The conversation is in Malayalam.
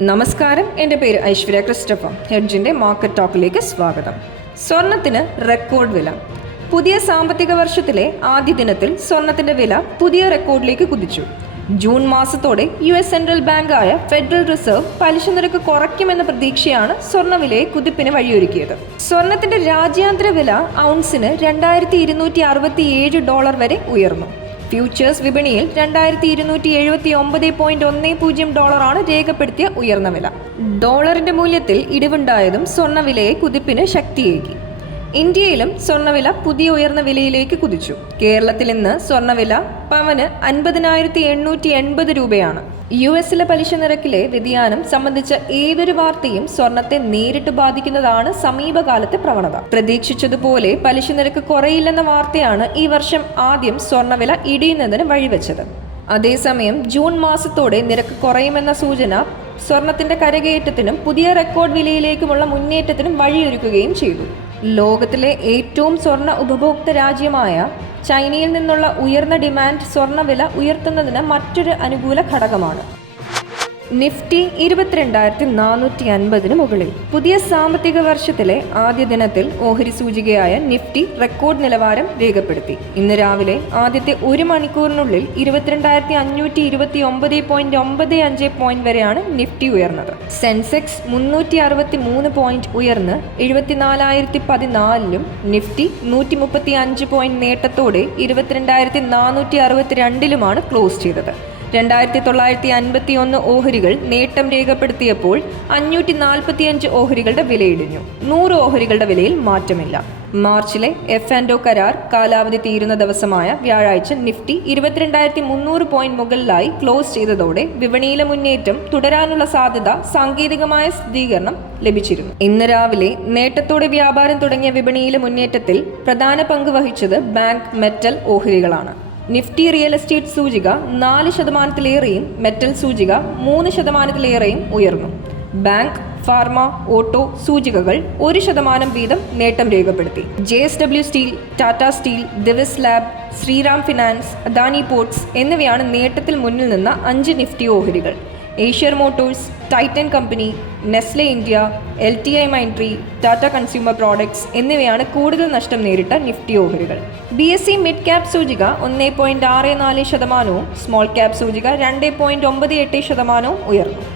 നമസ്കാരം. എന്റെ പേര് ഐശ്വര്യ ക്രിസ്റ്റഫ ഹെഡ്ജിന്റെ മാർക്കറ്റ് ടോക്കിലേക്ക് സ്വാഗതം. സ്വർണത്തിന് റെക്കോർഡ് വില. പുതിയ സാമ്പത്തിക വർഷത്തിലെ ആദ്യ ദിനത്തിൽ സ്വർണത്തിന്റെ വില പുതിയ റെക്കോർഡിലേക്ക് കുതിച്ചു. ജൂൺ മാസത്തോടെ യു എസ് സെൻട്രൽ ബാങ്കായ ഫെഡറൽ റിസർവ് പലിശ നിരക്ക് കുറയ്ക്കുമെന്ന പ്രതീക്ഷയാണ് സ്വർണവിലയെ കുതിപ്പിന് വഴിയൊരുക്കിയത്. സ്വർണത്തിന്റെ രാജ്യാന്തര വില ഔൺസിന് രണ്ടായിരത്തി ഡോളർ വരെ ഉയർന്നു. ഫ്യൂച്ചേഴ്സ് വിപണിയിൽ രണ്ടായിരത്തി ഇരുന്നൂറ്റി എഴുപത്തി ഒമ്പത് പോയിന്റ് ഒന്ന് പൂജ്യം ഡോളറാണ് രേഖപ്പെടുത്തിയ ഉയർന്ന വില. ഡോളറിന്റെ മൂല്യത്തിൽ ഇടിവുണ്ടായതും സ്വർണവിലയെ കുതിപ്പിന് ശക്തിയേകി. ഇന്ത്യയിലും സ്വർണവില പുതിയ ഉയർന്ന വിലയിലേക്ക് കുതിച്ചു. കേരളത്തിൽ ഇന്ന് സ്വർണവില പവന് അൻപതിനായിരത്തി എണ്ണൂറ്റി എൺപത് രൂപയാണ്. യു എസിലെ പലിശ നിരക്കിലെ വ്യതിയാനം സംബന്ധിച്ച ഏതൊരു വാർത്തയും സ്വർണത്തെ നേരിട്ട് ബാധിക്കുന്നതാണ് സമീപകാലത്തെ പ്രവണത. പ്രതീക്ഷിച്ചതുപോലെ പലിശ നിരക്ക് കുറയില്ലെന്ന വാർത്തയാണ് ഈ വർഷം ആദ്യം സ്വർണവില ഇടിയുന്നതിന് വഴിവെച്ചത്. അതേസമയം ജൂൺ മാസത്തോടെ നിരക്ക് കുറയുമെന്ന സൂചന സ്വർണത്തിന്റെ കരകയറ്റത്തിനും പുതിയ റെക്കോർഡ് വിലയിലേക്കുമുള്ള മുന്നേറ്റത്തിനും വഴിയൊരുക്കുകയും ചെയ്തു. ലോകത്തിലെ ഏറ്റവും സ്വർണ ഉപഭോക്ത രാജ്യമായ ചൈനയിൽ നിന്നുള്ള ഉയർന്ന ഡിമാൻഡ് സ്വർണവില ഉയർത്തുന്നതിന് മറ്റൊരു അനുകൂല ഘടകമാണ്. നിഫ്റ്റി ഇരുപത്തിരണ്ടായിരത്തി നാനൂറ്റി അൻപതിന് മുകളിൽ. പുതിയ സാമ്പത്തിക വർഷത്തിലെ ആദ്യ ദിനത്തിൽ ഓഹരി സൂചികയായ നിഫ്റ്റി റെക്കോർഡ് നിലവാരം രേഖപ്പെടുത്തി. ഇന്ന് രാവിലെ ആദ്യത്തെ ഒരു മണിക്കൂറിനുള്ളിൽ ഇരുപത്തിരണ്ടായിരത്തി അഞ്ഞൂറ്റി ഇരുപത്തി ഒമ്പത് പോയിന്റ് ഒമ്പത് അഞ്ച് പോയിന്റ് വരെയാണ് നിഫ്റ്റി ഉയർന്നത്. സെൻസെക്സ് മുന്നൂറ്റി അറുപത്തി മൂന്ന് പോയിന്റ് ഉയർന്ന് എഴുപത്തിനാലായിരത്തി പതിനാലിലും നിഫ്റ്റി നൂറ്റി മുപ്പത്തി അഞ്ച് പോയിന്റ് നേട്ടത്തോടെ ഇരുപത്തിരണ്ടായിരത്തി നാനൂറ്റി അറുപത്തിരണ്ടിലുമാണ് ക്ലോസ് ചെയ്തത്. രണ്ടായിരത്തി തൊള്ളായിരത്തി അൻപത്തി ഒന്ന് ഓഹരികൾ നേട്ടം രേഖപ്പെടുത്തിയപ്പോൾ അഞ്ഞൂറ്റി നാൽപ്പത്തിയഞ്ച് ഓഹരികളുടെ വിലയിടിഞ്ഞു. നൂറ് ഓഹരികളുടെ വിലയിൽ മാറ്റമില്ല. മാർച്ചിലെ എഫ് ആൻഡ് ഒ കരാർ കാലാവധി തീരുന്ന ദിവസമായ വ്യാഴാഴ്ച നിഫ്റ്റി ഇരുപത്തിരണ്ടായിരത്തി മുന്നൂറ് പോയിന്റ് മുകളിലായി ക്ലോസ് ചെയ്തതോടെ വിപണിയിലെ മുന്നേറ്റം തുടരാനുള്ള സാധ്യത സാങ്കേതികമായ സ്ഥിരീകരണം ലഭിച്ചിരുന്നു. ഇന്ന് രാവിലെ നേട്ടത്തോടെ വ്യാപാരം തുടങ്ങിയ വിപണിയിലെ മുന്നേറ്റത്തിൽ പ്രധാന പങ്ക് വഹിച്ചത് ബാങ്ക് മെറ്റൽ ഓഹരികളാണ്. നിഫ്റ്റി റിയൽ എസ്റ്റേറ്റ് സൂചിക നാല് ശതമാനത്തിലേറെയും മെറ്റൽ സൂചിക മൂന്ന് ശതമാനത്തിലേറെയും ഉയർന്നു. ബാങ്ക് ഫാർമ ഓട്ടോ സൂചികകൾ ഒരു ശതമാനം വീതം നേട്ടം രേഖപ്പെടുത്തി. J S W steel Tata steel Divis lab Shriram finance Adani ports എന്നിവയാണ് നേട്ടത്തിൽ മുന്നിൽ നിന്ന അഞ്ച് നിഫ്റ്റി ഓഹരികൾ. Eicher motors Titan company Nestle India L T I Mindtree Tata consumer products എന്നിവയാണ് കൂടുതൽ നഷ്ടം നേരിട്ട നിഫ്റ്റി ഓഹരികൾ. B S E mid cap സൂചിക ഒന്ന് പോയിന്റ് ആറ് നാല് ശതമാനവും സ്മോൾ ക്യാപ് സൂചിക രണ്ട് പോയിന്റ് ഒമ്പത് എട്ട് ശതമാനവും ഉയർന്നു.